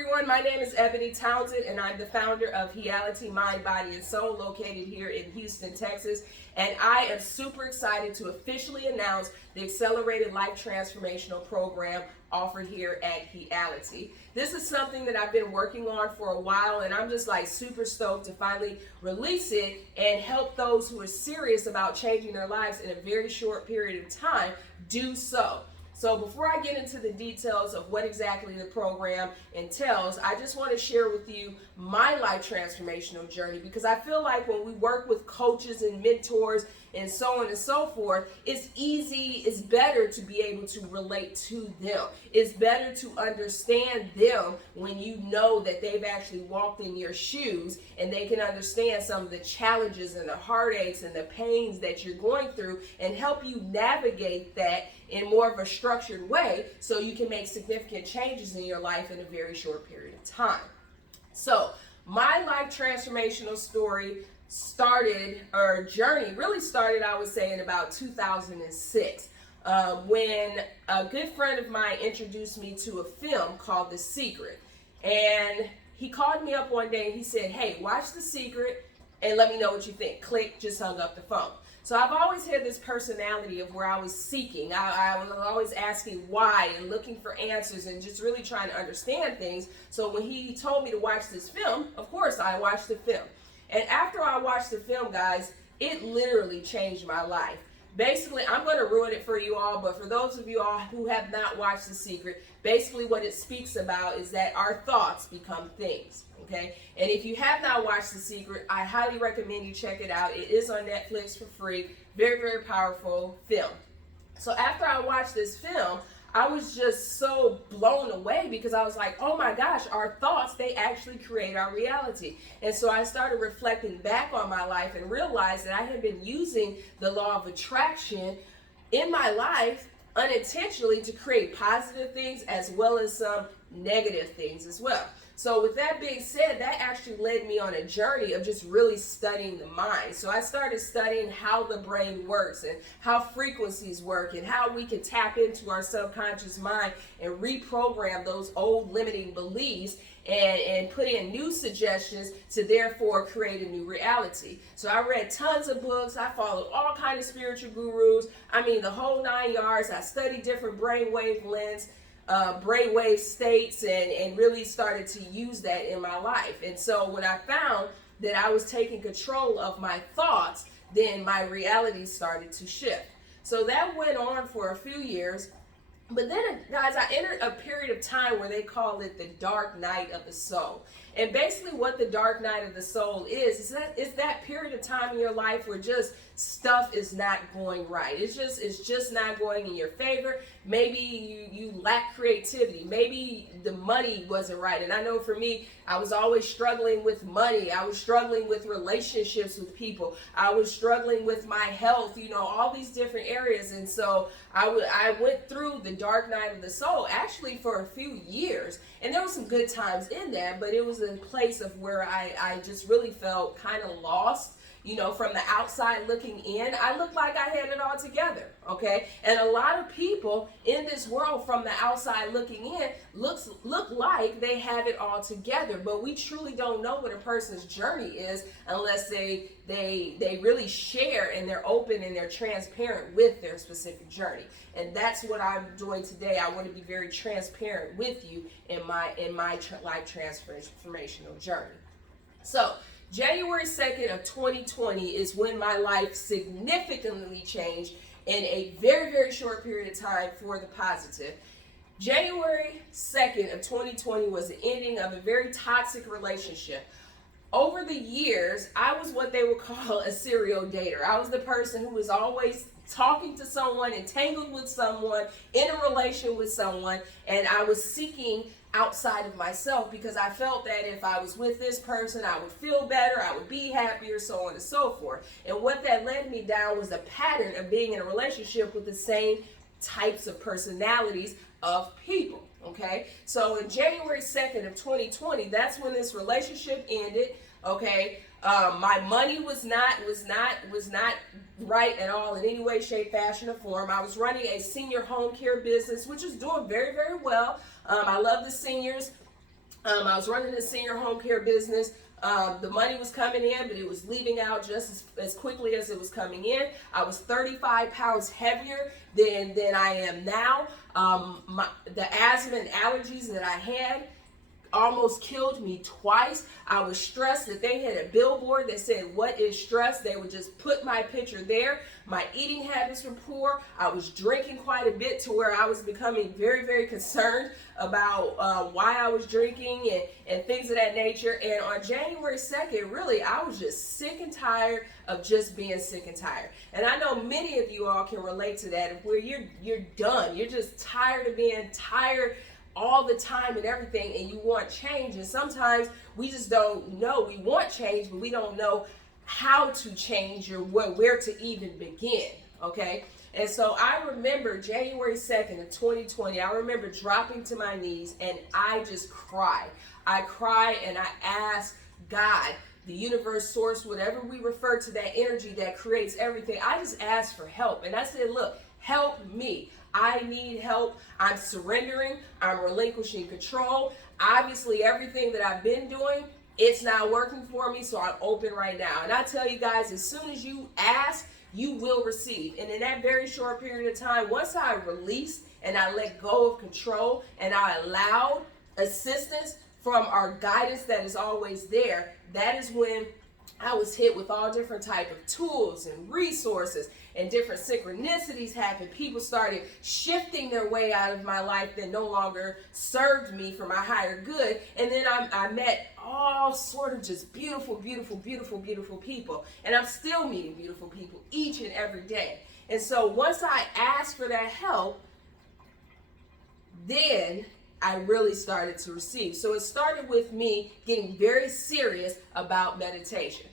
everyone. My name is Ebony Townsend, and I'm the founder of Heality, Mind, Body, and Soul, located here in Houston, Texas. And I am super excited to officially announce the Accelerated Life Transformational Program offered here at Heality. This is something that I've been working on for a while, and I'm just like super stoked to finally release it and help those who are serious about changing their lives in a very short period of time do so. So before I get into the details of what exactly the program entails, I just want to share with you my life transformational journey, because I feel like when we work with coaches and mentors and so on and so forth, it's better to be able to relate to them. It's better to understand them when you know that they've actually walked in your shoes and they can understand some of the challenges and the heartaches and the pains that you're going through and help you navigate that in more of a structured way so you can make significant changes in your life in a very short period of time. So my life transformational story journey really started, I would say, in about 2006, when a good friend of mine introduced me to a film called The Secret. And he called me up one day and he said, "Hey, watch The Secret and let me know what you think." Click, just hung up the phone. So I've always had this personality of where I was seeking. I was always asking why and looking for answers and just really trying to understand things. So when he told me to watch this film, of course I watched the film. And after I watched the film, guys, it literally changed my life. Basically, I'm going to ruin it for you all, but for those of you all who have not watched The Secret, basically what it speaks about is that our thoughts become things, okay? And if you have not watched The Secret, I highly recommend you check it out. It is on Netflix for free. Very, very powerful film. So after I watched this film, I was just so blown away because I was like, oh my gosh, our thoughts, they actually create our reality. And so I started reflecting back on my life and realized that I had been using the law of attraction in my life unintentionally to create positive things as well as some negative things as well. So with that being said, that actually led me on a journey of just really studying the mind. So I started studying how the brain works and how frequencies work and how we can tap into our subconscious mind and reprogram those old limiting beliefs and put in new suggestions to therefore create a new reality. So I read tons of books. I followed all kinds of spiritual gurus. I mean, the whole 9 yards. I studied different brainwave states and really started to use that in my life. And so when I found that I was taking control of my thoughts, then my reality started to shift. So that went on for a few years. But then, guys, I entered a period of time where they call it the dark night of the soul. And basically what the dark night of the soul is that period of time in your life where just stuff is not going right. It's just not going in your favor. Maybe you lack creativity. Maybe the money wasn't right. And I know for me, I was always struggling with money. I was struggling with relationships with people. I was struggling with my health, all these different areas. And so I went through the dark night of the soul actually for a few years. And there were some good times in that, but it was a place of where I just really felt kind of lost. From the outside looking in, I looked like I had it all together, okay? And a lot of people in this world from the outside looking in look like they have it all together, but we truly don't know what a person's journey is unless they really share and they're open and they're transparent with their specific journey. And that's what I'm doing today. I want to be very transparent with you in my life transformational journey. So January 2nd of 2020 is when my life significantly changed in a very, very short period of time for the positive. January 2nd of 2020 was the ending of a very toxic relationship. Over the years, I was what they would call a serial dater. I was the person who was always talking to someone, entangled with someone, in a relation with someone, and I was seeking outside of myself because I felt that if I was with this person, I would feel better, I would be happier, so on and so forth. And what that led me down was a pattern of being in a relationship with the same types of personalities of people. Okay, so in January 2nd of 2020, that's when this relationship ended. Okay, my money was not right at all in any way, shape, fashion, or form. I was running a senior home care business, which is doing very, very well. I love the seniors. I was running a senior home care business. The money was coming in, but it was leaving out just as quickly as it was coming in. I was 35 pounds heavier than I am now. The asthma and allergies that I had almost killed me twice. I was stressed that they had a billboard that said, "What is stress?" They would just put my picture there. My eating habits were poor. I was drinking quite a bit to where I was becoming very, very concerned about why I was drinking and things of that nature. And on January 2nd, really, I was just sick and tired of just being sick and tired. And I know many of you all can relate to that, where you're done. You're just tired of being tired all the time and everything, and you want change. And sometimes we just don't know. We want change, but we don't know how to change or where to even begin. Okay. And so I remember January 2nd of 2020, I remember dropping to my knees and I just cried. I cried and I asked God, the universe, source, whatever we refer to, that energy that creates everything. I just asked for help. And I said, look, help me. I need help. I'm surrendering. I'm relinquishing control. Obviously, everything that I've been doing, it's not working for me, so I'm open right now. And I tell you guys, as soon as you ask, you will receive. And in that very short period of time, once I released and I let go of control and I allowed assistance from our guidance that is always there, that is when I was hit with all different type of tools and resources, and different synchronicities happened. People started shifting their way out of my life that no longer served me for my higher good. And then I met all sort of just beautiful, beautiful, beautiful, beautiful people. And I'm still meeting beautiful people each and every day. And so once I asked for that help, then I really started to receive. So it started with me getting very serious about meditation.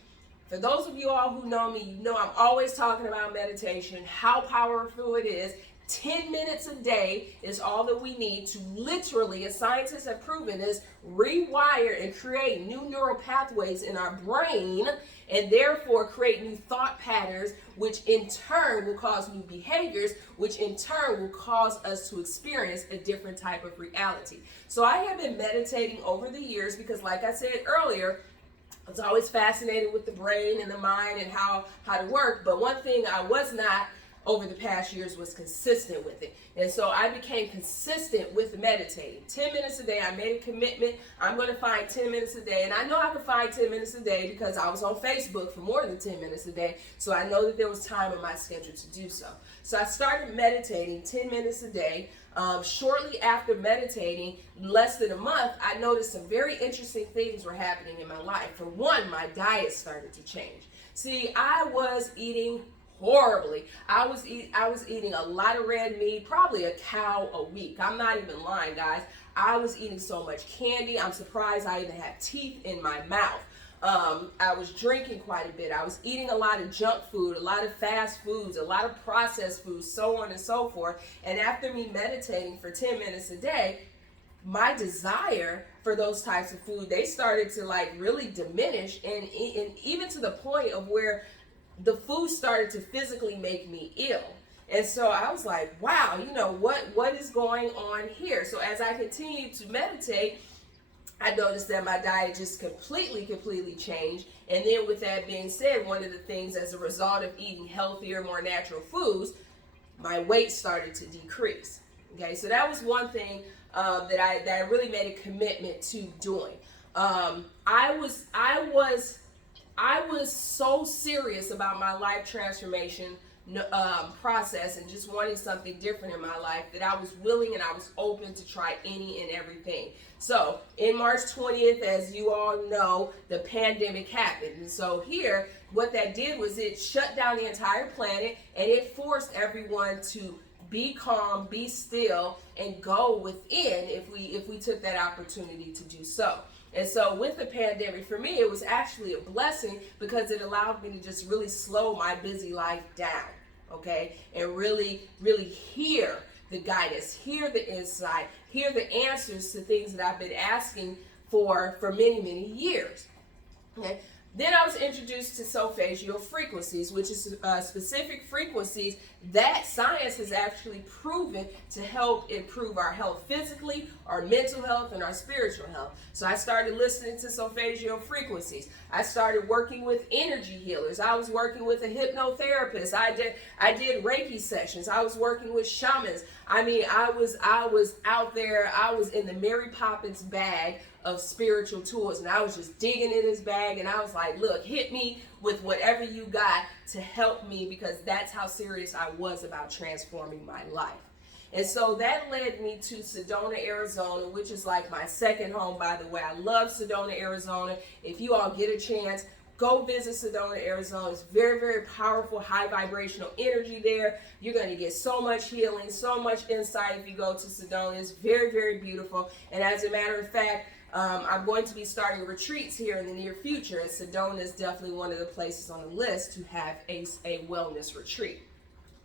For those of you all who know me, you know I'm always talking about meditation, how powerful it is. 10 minutes a day is all that we need to literally, as scientists have proven this, rewire and create new neural pathways in our brain, and therefore create new thought patterns, which in turn will cause new behaviors, which in turn will cause us to experience a different type of reality. So I have been meditating over the years because, like I said earlier, I was always fascinated with the brain and the mind and how to work. But one thing I was not over the past years was consistent with it. And so I became consistent with meditating. 10 minutes a day, I made a commitment. I'm going to find 10 minutes a day. And I know I can find 10 minutes a day because I was on Facebook for more than 10 minutes a day. So I know that there was time in my schedule to do so. So I started meditating 10 minutes a day. Shortly after meditating, less than a month, I noticed some very interesting things were happening in my life. For one, my diet started to change. See, I was eating horribly. I was eating a lot of red meat, probably a cow a week. I'm not even lying, guys. I was eating so much candy. I'm surprised I even have teeth in my mouth. I was drinking quite a bit. I was eating a lot of junk food, a lot of fast foods, a lot of processed foods, so on and so forth. And after me meditating for 10 minutes a day, my desire for those types of food, they started to like really diminish, and even to the point of where the food started to physically make me ill. And so I was like, wow, you know, what is going on here? So as I continued to meditate, I noticed that my diet just completely changed. And then with that being said, one of the things as a result of eating healthier, more natural foods, my weight started to decrease. Okay, so that was one thing that I really made a commitment to doing. I was so serious about my life transformation process and just wanting something different in my life that I was willing and I was open to try any and everything. So in March 20th, as you all know, the pandemic happened. And so here, what that did was it shut down the entire planet, and it forced everyone to be calm, be still, and go within if we took that opportunity to do so. And so with the pandemic, for me, it was actually a blessing because it allowed me to just really slow my busy life down, okay? And really hear the guidance, hear the insight, hear the answers to things that I've been asking for many years, okay? Then I was introduced to solfeggio frequencies, which is specific frequencies that science has actually proven to help improve our health physically, our mental health, and our spiritual health. So I started listening to solfeggio frequencies. I started working with energy healers. I was working with a hypnotherapist. I did Reiki sessions. I was working with shamans. I mean, I was out there. I was in the Mary Poppins bag of spiritual tools, and I was just digging in his bag, and I was like, look, hit me with whatever you got to help me, because that's how serious I was about transforming my life. And so that led me to Sedona, Arizona, which is like my second home, by the way. I love Sedona, Arizona. If you all get a chance, go visit Sedona, Arizona. It's very, very powerful, high vibrational energy there. You're going to get so much healing, so much insight if you go to Sedona. It's very, very beautiful. And as a matter of fact, I'm going to be starting retreats here in the near future, and Sedona is definitely one of the places on the list to have a wellness retreat.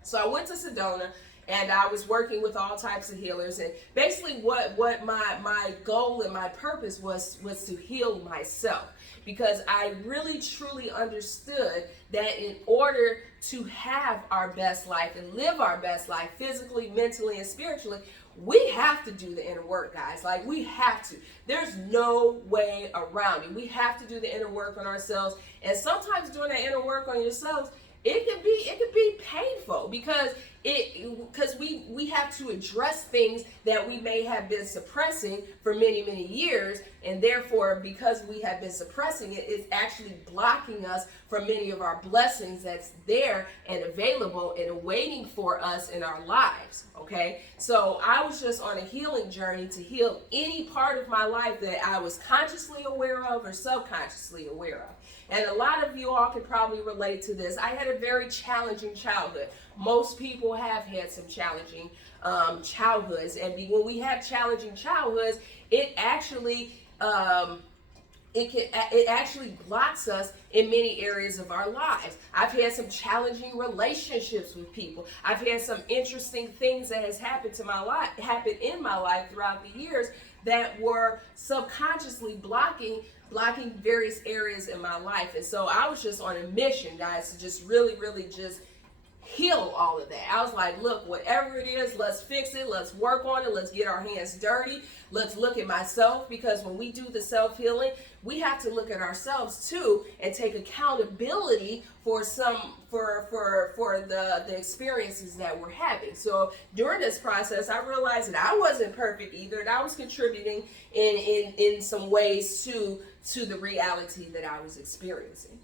So I went to Sedona, and I was working with all types of healers, and basically what my goal and my purpose was to heal myself, because I really truly understood that in order to have our best life and live our best life physically, mentally, and spiritually, we have to do the inner work, guys. Like, we have to. There's no way around it. We have to do the inner work on ourselves. And sometimes doing that inner work on yourselves, it can be painful, because we have to address things that we may have been suppressing for many, many years, and therefore, because we have been suppressing it, it's actually blocking us from many of our blessings that's there and available and awaiting for us in our lives. Okay, so I was just on a healing journey to heal any part of my life that I was consciously aware of or subconsciously aware of. And a lot of you all can probably relate to this. I had a very challenging childhood. Most people have had some challenging childhoods, and when we have challenging childhoods, it actually it actually blocks us in many areas of our lives. I've had some challenging relationships with people. I've had some interesting things that has happened in my life throughout the years that were subconsciously blocking various areas in my life. And so I was just on a mission, guys, to just really just heal all of that. I was like, look, whatever it is, let's fix it. Let's work on it. Let's get our hands dirty. Let's look at myself, because when we do the self-healing, we have to look at ourselves too and take accountability for the experiences that we're having. So during this process, I realized that I wasn't perfect either, and I was contributing in some ways to the reality that I was experiencing.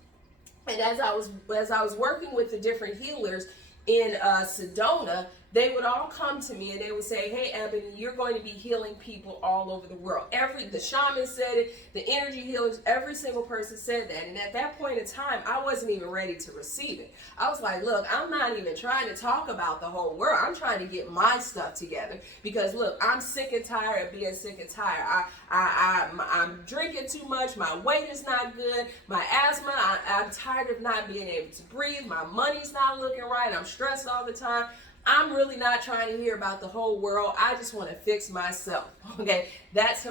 And as I was working with the different healers in Sedona, they would all come to me and they would say, hey, Ebony, you're going to be healing people all over the world. The shaman said it, the energy healers, every single person said that. And at that point in time, I wasn't even ready to receive it. I was like, look, I'm not even trying to talk about the whole world. I'm trying to get my stuff together, because look, I'm sick and tired of being sick and tired. I'm drinking too much. My weight is not good. My asthma, I'm tired of not being able to breathe. My money's not looking right. I'm stressed all the time. I'm really not trying to hear about the whole world. I just want to fix myself. Okay, that's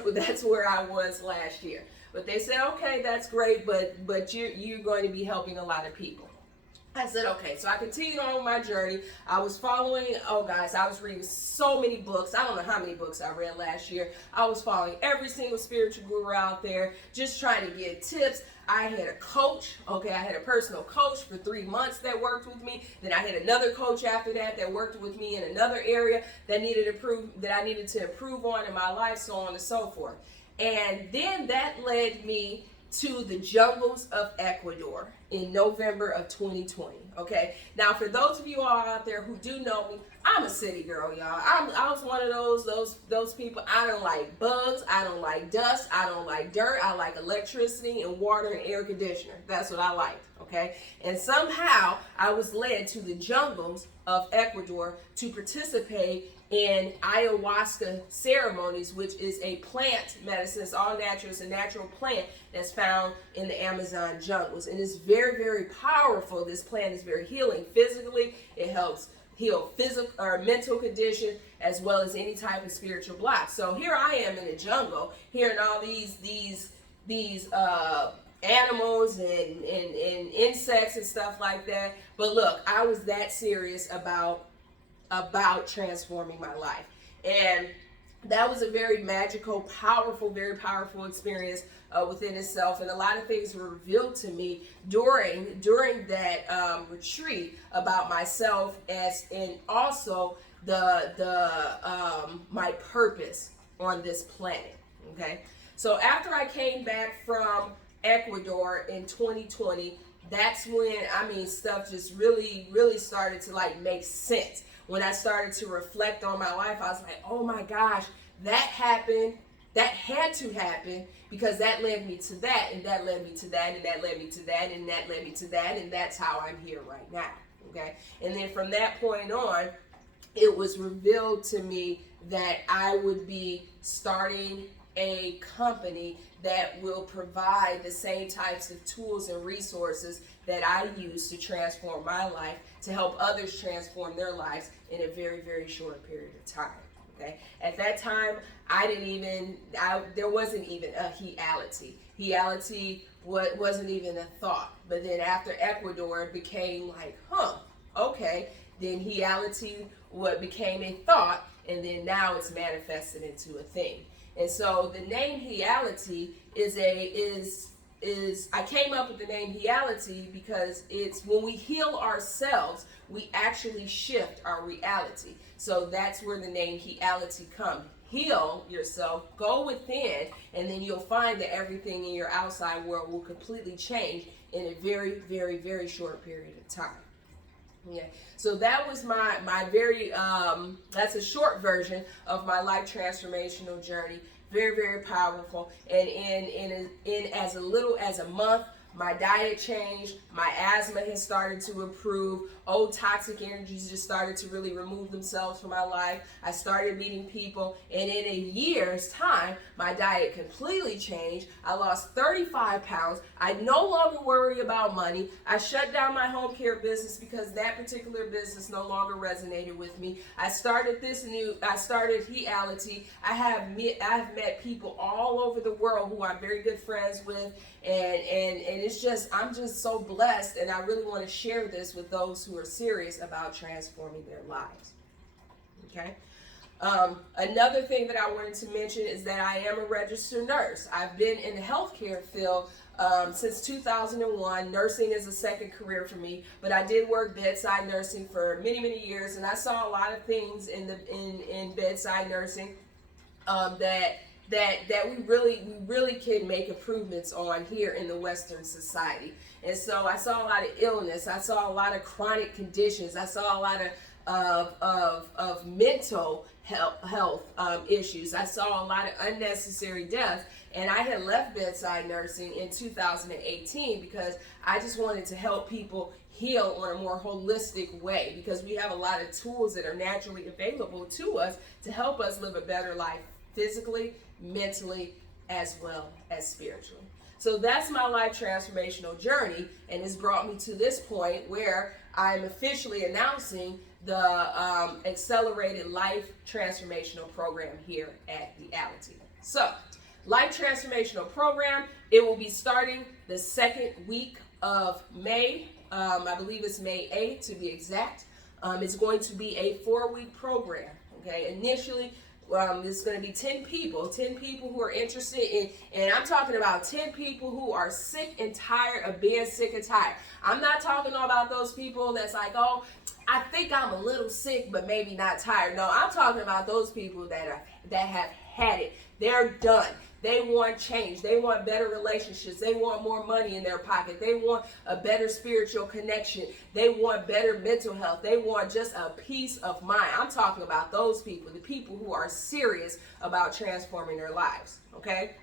where I was last year. But they said, okay, that's great, but you're going to be helping a lot of people. I said, okay. So I continued on my journey. I was following, guys, I was reading so many books. I don't know how many books I read last year. I was following every single spiritual guru out there, just trying to get tips. I had a coach, okay, I had a personal coach for 3 months that worked with me. Then I had another coach after that worked with me in another area that I needed to improve on in my life, so on and so forth. And then that led me to the jungles of Ecuador in November of 2020. Okay, now for those of you all out there who do know me, I'm a city girl, y'all. I was one of those people. I don't like bugs. I don't like dust. I don't like dirt. I like electricity and water and air conditioner. That's what I like. Okay, and somehow I was led to the jungles of Ecuador to participate in ayahuasca ceremonies, which is a plant medicine. It's all natural. It's a natural plant that's found in the Amazon jungles, and it's very, very powerful. This plant is very healing physically. It helps heal physical or mental condition, as well as any type of spiritual block. So here I am in the jungle, hearing all these animals and insects and stuff like that. But look, I was that serious about transforming my life. And that was a very magical, powerful, very powerful experience within itself. And a lot of things were revealed to me during that retreat about myself, and also the my purpose on this planet. Okay, so after I came back from Ecuador in 2020, that's when, I mean, stuff just really started to like make sense. When I started to reflect on my life, I was like, oh my gosh, that happened. That had to happen, because that led me to that, and that led me to that, and that led me to that, and that led me to that, and that's how I'm here right now. Okay? And then from that point on, it was revealed to me that I would be starting a company that will provide the same types of tools and resources that I use to transform my life, to help others transform their lives in a very short period of time. Okay. At that time, there wasn't even a Heality. Heality wasn't even a thought. But then after Ecuador, it became like, okay. Then Heality became a thought, and then now it's manifested into a thing. And so the name Heality I came up with the name Heality because it's when we heal ourselves, we actually shift our reality. So that's where the name Heality comes. Heal yourself, go within, and then you'll find that everything in your outside world will completely change in a very short period of time. Yeah. So that was my very that's a short version of my life transformational journey. Very powerful. And in as little as a month, my diet changed, my asthma has started to improve, old toxic energies just started to really remove themselves from my life. I started meeting people, and in a year's time, my diet completely changed. I lost 35 pounds. I no longer worry about money. I shut down my home care business because that particular business no longer resonated with me. I started Heality. I've met people all over the world who I'm very good friends with, and it's just, I'm just so blessed, and I really want to share this with those who are serious about transforming their lives. Okay. Another thing that I wanted to mention is that I am a registered nurse. I've been in the healthcare field since 2001. Nursing is a second career for me, but I did work bedside nursing for many years, and I saw a lot of things in bedside nursing that we really can make improvements on here in the Western society. And so I saw a lot of illness. I saw a lot of chronic conditions. I saw a lot of mental health issues. I saw a lot of unnecessary deaths. And I had left bedside nursing in 2018 because I just wanted to help people heal on a more holistic way, because we have a lot of tools that are naturally available to us to help us live a better life physically, mentally, as well as spiritually. So that's my life transformational journey, and it's brought me to this point where I'm officially announcing the Accelerated Life Transformational Program here at Reality. So, Life Transformational Program, it will be starting the second week of May. I believe it's May 8th to be exact. It's going to be a 4-week program. Okay, initially, it's going to be 10 people who are interested in, and I'm talking about 10 people who are sick and tired of being sick and tired. I'm not talking about those people that's like, oh, I think I'm a little sick, but maybe not tired. No, I'm talking about those people that have had it. They're done. They want change. They want better relationships. They want more money in their pocket. They want a better spiritual connection. They want better mental health. They want just a peace of mind. I'm talking about those people, the people who are serious about transforming their lives. Okay?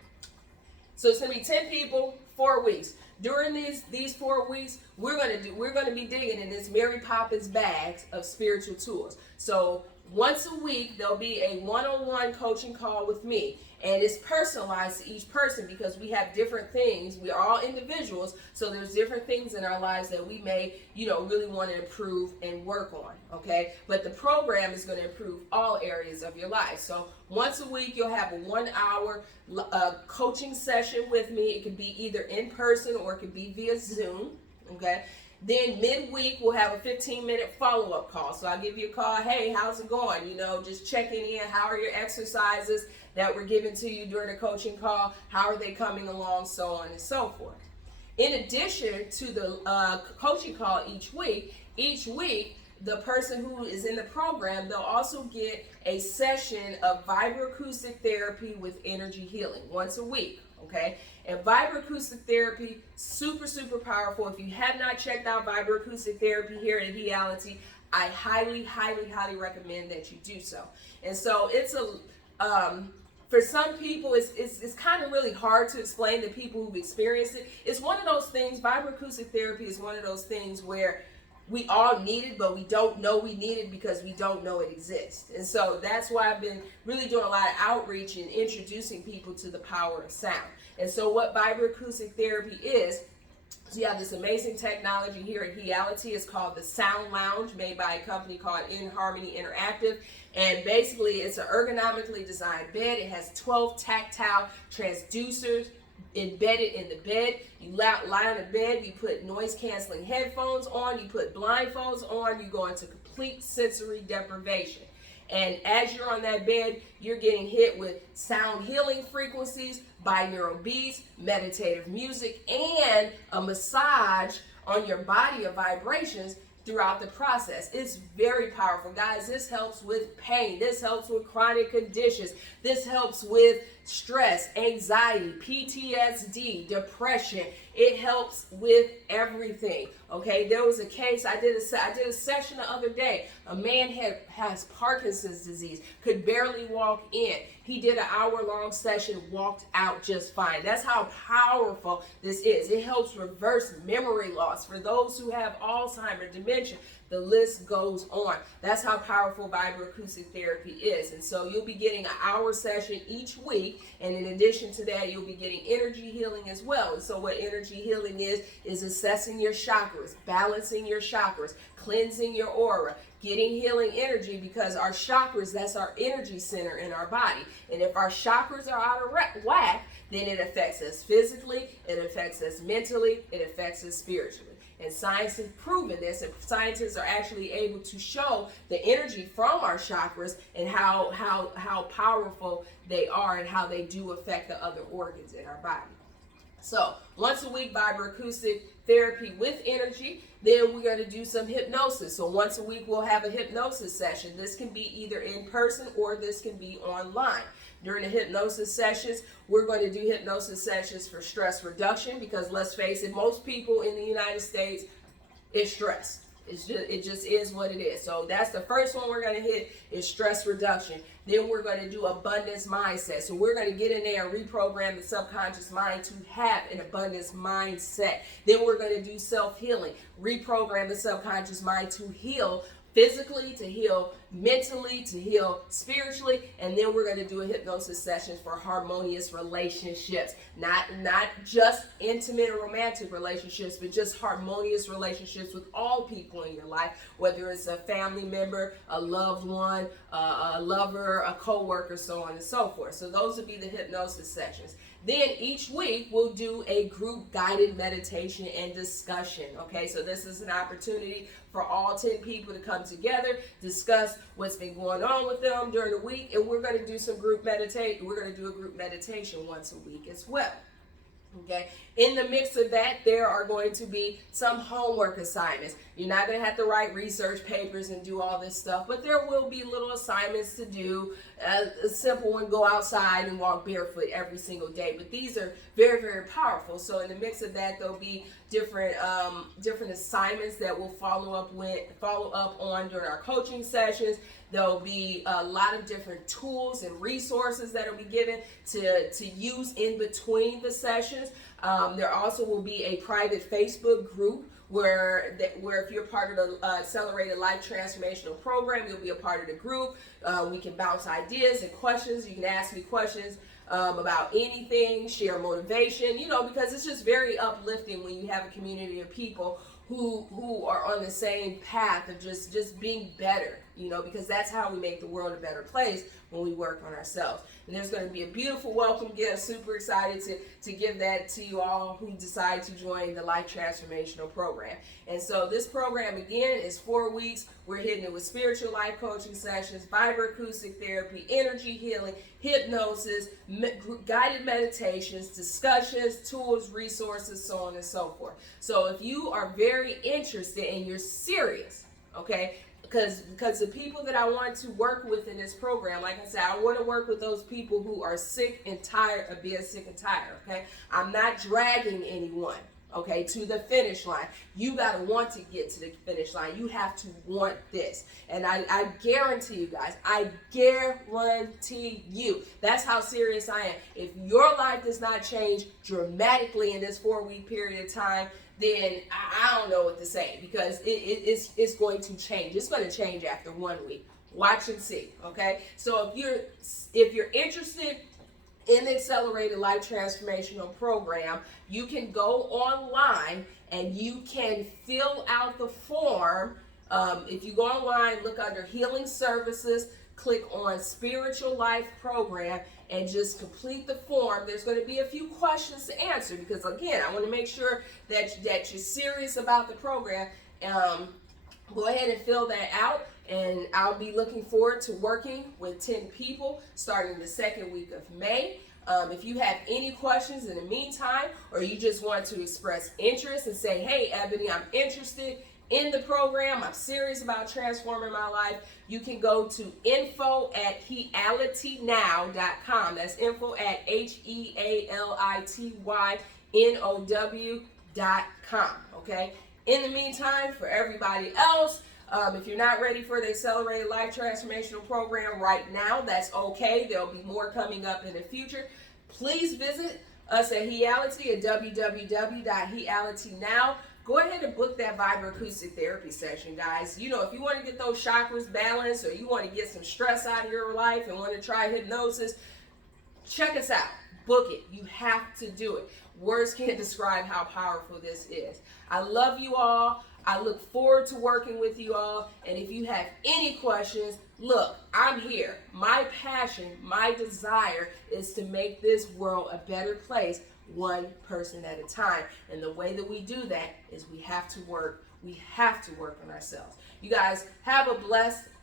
So it's going to be 10 people, 4 weeks. During these 4 weeks, we're going to be digging in this Mary Poppins bags of spiritual tools. So Once a week, there'll be a one-on-one coaching call with me. And it's personalized to each person because we have different things. We are all individuals, so there's different things in our lives that we may, really want to improve and work on, okay? But the program is going to improve all areas of your life. So once a week, you'll have a 1 hour coaching session with me. It could be either in person or it could be via Zoom, okay? Then midweek, we'll have a 15-minute follow-up call. So I'll give you a call. Hey, how's it going? Just checking in. How are your exercises that were given to you during the coaching call? How are they coming along? So on and so forth. In addition to the coaching call each week, the person who is in the program, they'll also get a session of vibroacoustic therapy with energy healing once a week. Okay, and vibroacoustic therapy, super, super powerful. If you have not checked out vibroacoustic therapy here at Heality, I highly, highly, highly recommend that you do so. And so it's for some people, it's kind of really hard to explain to people who've experienced it. It's one of those things, vibroacoustic therapy is one of those things where we all need it, but we don't know we need it because we don't know it exists. And so that's why I've been really doing a lot of outreach and introducing people to the power of sound. And so what vibroacoustic therapy is, so you have this amazing technology here at Heality. It's called the Sound Lounge, made by a company called In Harmony Interactive. And basically, it's an ergonomically designed bed. It has 12 tactile transducers embedded in the bed. You lie on the bed, you put noise canceling headphones on, you put blindfolds on, you go into complete sensory deprivation. And as you're on that bed, you're getting hit with sound healing frequencies, binaural beats, meditative music, and a massage on your body of vibrations throughout the process. It's very powerful, guys. This helps with pain. This helps with chronic conditions. This helps with stress, anxiety, PTSD, depression. It helps with everything. Okay, there was a case, I did a session the other day. A man has Parkinson's disease, could barely walk in. He did an hour-long session, walked out just fine. That's how powerful this is. It helps reverse memory loss for those who have Alzheimer's, dementia. The list goes on. That's how powerful vibroacoustic therapy is. And so you'll be getting an hour session each week. And in addition to that, you'll be getting energy healing as well. And so what energy healing is assessing your chakras, balancing your chakras, cleansing your aura, getting healing energy, because our chakras, that's our energy center in our body. And if our chakras are out of whack, then it affects us physically, it affects us mentally, it affects us spiritually. And science has proven this, and scientists are actually able to show the energy from our chakras and how powerful they are and how they do affect the other organs in our body. So once a week, vibroacoustic therapy with energy. Then we're going to do some hypnosis. So once a week, we'll have a hypnosis session. This can be either in person or this can be online. During the hypnosis sessions, we're going to do hypnosis sessions for stress reduction, because let's face it, most people in the United States is stressed. It just is what it is. So that's the first one we're going to hit, is stress reduction. Then we're going to do abundance mindset. So we're going to get in there and reprogram the subconscious mind to have an abundance mindset. Then we're going to do self-healing, reprogram the subconscious mind to heal physically, to heal mentally, to heal spiritually, and then we're going to do a hypnosis session for harmonious relationships. Not just intimate or romantic relationships, but just harmonious relationships with all people in your life, whether it's a family member, a loved one, a lover, a co-worker, so on and so forth. So those would be the hypnosis sessions. Then each week we'll do a group guided meditation and discussion. Okay, so this is an opportunity for all 10 people to come together, discuss what's been going on with them during the week, and we're going to do some group meditation. We're going to do a group meditation once a week as well. Okay, in the mix of that, there are going to be some homework assignments. You're not going to have to write research papers and do all this stuff, but there will be little assignments to do. A simple one, go outside and walk barefoot every single day. But these are very, very powerful. So in the mix of that, there'll be different assignments that we'll follow up on during our coaching sessions. There'll be a lot of different tools and resources that will be given to use in between the sessions. There also will be a private Facebook group where if you're part of the Accelerated Life Transformational Program, you'll be a part of the group. We can bounce ideas and questions. You can ask me questions about anything, share motivation, because it's just very uplifting when you have a community of people who are on the same path of just being better, because that's how we make the world a better place, when we work on ourselves. And there's going to be a beautiful welcome gift. Super excited to give that to you all who decide to join the Life Transformational Program. And so this program, again, is 4 weeks. We're hitting it with spiritual life coaching sessions, vibroacoustic therapy, energy healing, hypnosis, guided meditations, discussions, tools, resources, so on and so forth. So if you are very interested and you're serious, okay, because the people that I want to work with in this program, like I said, I want to work with those people who are sick and tired of being sick and tired, okay? I'm not dragging anyone, okay, to the finish line. You got to want to get to the finish line. You have to want this. And I guarantee you guys, I guarantee you, that's how serious I am. If your life does not change dramatically in this 4-week period of time, then I don't know what to say, because it's going to change. It's going to change after 1 week. Watch and see, okay? So if you're interested in the Accelerated Life Transformational Program, you can go online and you can fill out the form. If you go online, look under Healing Services, click on Spiritual Life Program, and just complete the form. There's going to be a few questions to answer, because again, I want to make sure that you're serious about the program. Go ahead and fill that out, and I'll be looking forward to working with 10 people starting the 2nd week of May. If you have any questions in the meantime, or you just want to express interest and say, hey, Ebony, I'm interested in the program, I'm serious about transforming my life, you can go to info@healitynow.com. That's info@HEALITYNOW.com. Okay? In the meantime, for everybody else, if you're not ready for the Accelerated Life Transformational Program right now, that's okay. There'll be more coming up in the future. Please visit us at Heality at www.healitynow. Go ahead and book that vibroacoustic therapy session, guys. If you want to get those chakras balanced, or you want to get some stress out of your life and want to try hypnosis, check us out. Book it. You have to do it. Words can't describe how powerful this is. I love you all. I look forward to working with you all. And if you have any questions, look, I'm here. My passion, my desire is to make this world a better place, one person at a time. And the way that we do that is we have to work on ourselves. You guys have a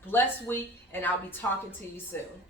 blessed week, and I'll be talking to you soon.